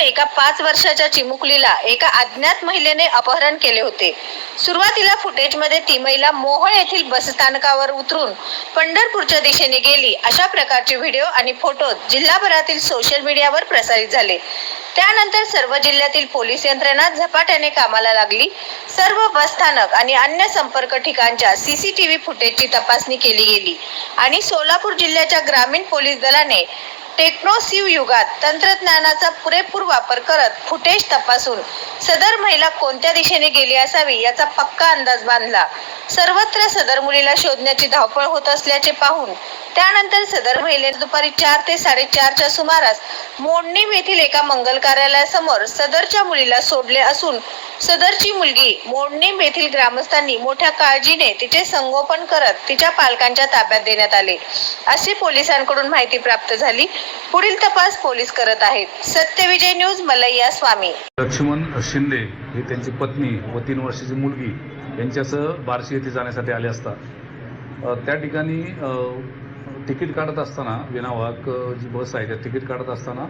एका पाच वर्षाच्या चिमुकलीला एका अज्ञात महिलेने अपहरण केले होते. सुरुवातीला फुटेजमध्ये ती महिला मोहळ येथील बसस्थानकावर उतरून पंढरपूरच्या दिशेने गेली. अशा प्रकारचे व्हिडिओ आणि फोटो जिल्हाभरातील सोशल मीडियावर प्रसारित झाले. त्यानंतर सर्व जिल्ह्यातील पोलीस यंत्रणा झपाट्याने कामाला लागली. सर्व बसस्थानक आणि अन्य संपर्क ठिकाणच्या सीसीटीव्ही फुटेजची तपासणी केली गेली आणि सोलापूर जिल्ह्याच्या ग्रामीण पोलीस दलाने टेक्नोसिव्ह युगात तंत्रज्ञानाचा पुरेपूर वापर करत फुटेज तपासून सदर महिला कोणत्या दिशेने गेली असावी याचा पक्का अंदाज बांधला. सर्वत्र सदर मुलीला शोधण्याची धावपळ होत असल्याचे पाहून त्यानंतर सदर महिलेने दुपारी चार ते साडेचारच्या सुमारास मोडणीम येथील एका मंगल कार्यालयासमोर सदरच्या मुलीला सोडले असून सदरची मुलगी मोडणीम येथील ग्रामस्थांनी मोठ्या काळजीने तिचे संगोपन करत तिच्या पालकांच्या ताब्यात देण्यात आले. अशी पोलिसांकडून माहिती प्राप्त झाली. पुढील तपास पोलीस करत आहेत. सत्यविजय न्यूज मलैया स्वामी. लक्ष्मण शिंदे ही त्यांची पत्नी व तीन वर्षाची मुलगी यांच्यासह बार्शी येथे जाण्यासाठी आले असतात. त्या ठिकाणी तिकीट काढत असताना विनावाहक जी बस आहे त्या तिकीट काढत असताना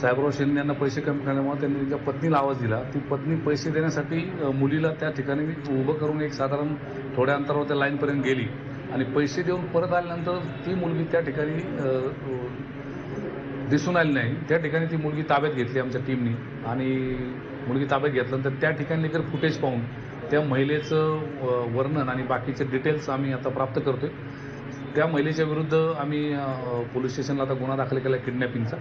साहेबराव शिंदे यांना पैसे कमी करण्यामुळे त्यांनी त्यांच्या पत्नीला आवाज दिला. ती पत्नी पैसे देण्यासाठी मुलीला त्या ठिकाणी उभं करून एक साधारण थोड्या अंतरावर त्या लाईनपर्यंत गेली आणि पैसे देऊन परत आल्यानंतर ती मुलगी त्या ठिकाणी दिसून आली नाही. त्या ठिकाणी ती मुलगी ताब्यात घेतली आमच्या टीमनी आणि मुलगी ताब्यात घेतल्यानंतर त्या ठिकाणी जर फुटेज पाहून त्या महिलेचं वर्णन आणि बाकीचे डिटेल्स आम्ही आता प्राप्त करतोय. त्या महिलेच्या विरुद्ध आम्ही पोलीस स्टेशनला आता गुन्हा दाखल केला किडनॅपिंगचा